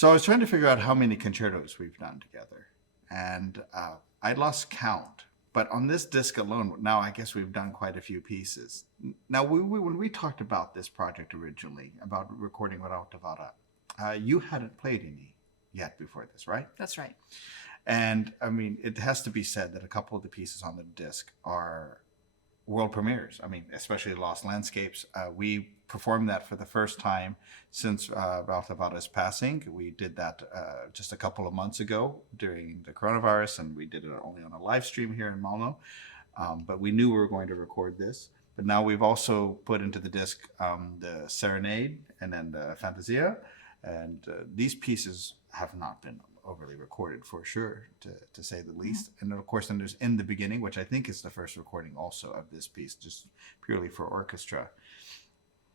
So I was trying to figure out how many concertos we've done together, and I lost count. But on this disc alone, now I guess we've done quite a few pieces. Now, when we talked about this project originally, about recording Rautavaara, you hadn't played any yet before this, right? That's right. And I mean, it has to be said that a couple of the pieces on the disc are world premieres. I mean, especially Lost Landscapes. We performed that for the first time since Rautavaara's passing. We did that just a couple of months ago during the coronavirus, and we did it only on a live stream here in Malmö. But we knew we were going to record this. But now we've also put into the disc the Serenade and then the Fantasia. And these pieces have not been overly recorded for sure, to say the least. And of course, then there's In the Beginning, which I think is the first recording also of this piece, just purely for orchestra.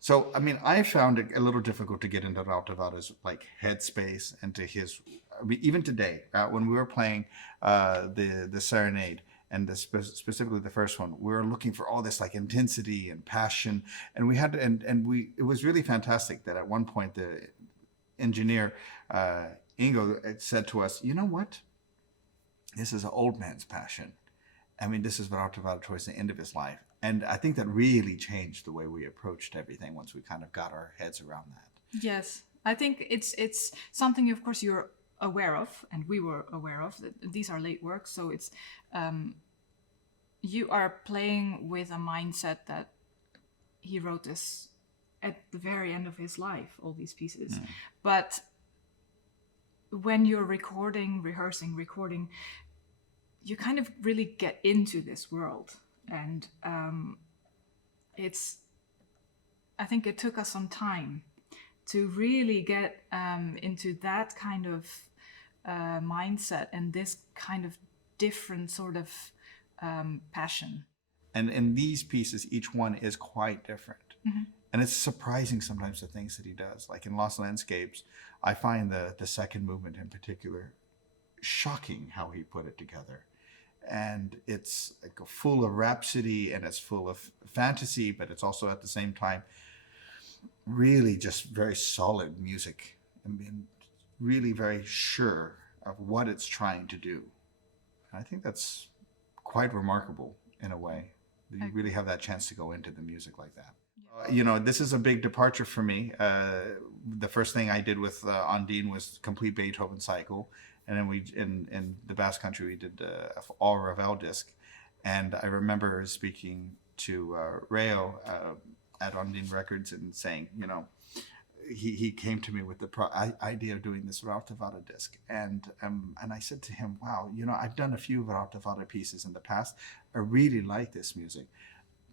So, I mean, I found it a little difficult to get into Rautavaara's like headspace and to his, I mean, even today, when we were playing the Serenade, and specifically the first one, we were looking for all this like intensity and passion, and we had to, it was really fantastic that at one point the engineer Ingo said to us, you know what? This is an old man's passion. I mean, this is Rautavaara towards the end of his life. And I think that really changed the way we approached everything once we kind of got our heads around that. Yes, I think it's something, of course, you're aware of, and we were aware of. That these are late works, so it's you are playing with a mindset that he wrote this at the very end of his life, all these pieces. But when you're rehearsing, you kind of really get into this world. And I think it took us some time to really get into that kind of mindset and this kind of different sort of passion. And in these pieces, each one is quite different. And it's surprising sometimes the things that he does. Like in Lost Landscapes, I find the second movement in particular shocking how he put it together. And it's like full of rhapsody and it's full of fantasy, but it's also at the same time really just very solid music. I mean, really very sure of what it's trying to do. And I think that's quite remarkable in a way. You really have that chance to go into the music like that. You know, this is a big departure for me. The first thing I did with Ondine was complete Beethoven cycle. And then we, in the Basque Country, we did all Ravel disc. And I remember speaking to Rayo at Ondine Records and saying, you know, he came to me with the idea of doing this Rautavaara disc. And I said to him, wow, you know, I've done a few Rautavaara pieces in the past. I really like this music.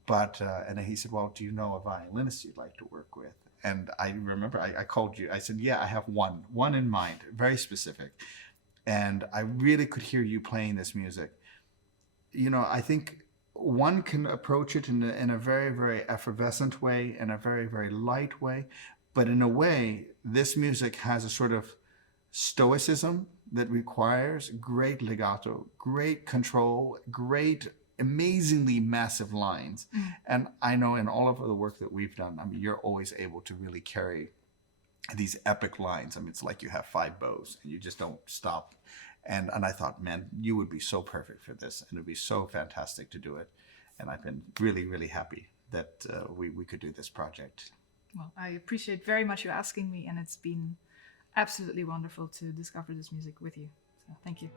But, and then he said, well, do you know a violinist you'd like to work with? And I remember I called you. I said, yeah, I have one in mind, very specific. And I really could hear you playing this music. You know, I think one can approach it in a very, very effervescent way, in a very, very light way. But in a way, this music has a sort of stoicism that requires great legato, great control, great, amazingly massive lines. And I know in all of the work that we've done, I mean, you're always able to really carry these epic lines. I mean, it's like you have 5 bows and you just don't stop. And I thought, man, you would be so perfect for this, and it'd be so fantastic to do it. And I've been really, really happy that we could do this project. Well, I appreciate very much you asking me, and it's been absolutely wonderful to discover this music with you. So thank you.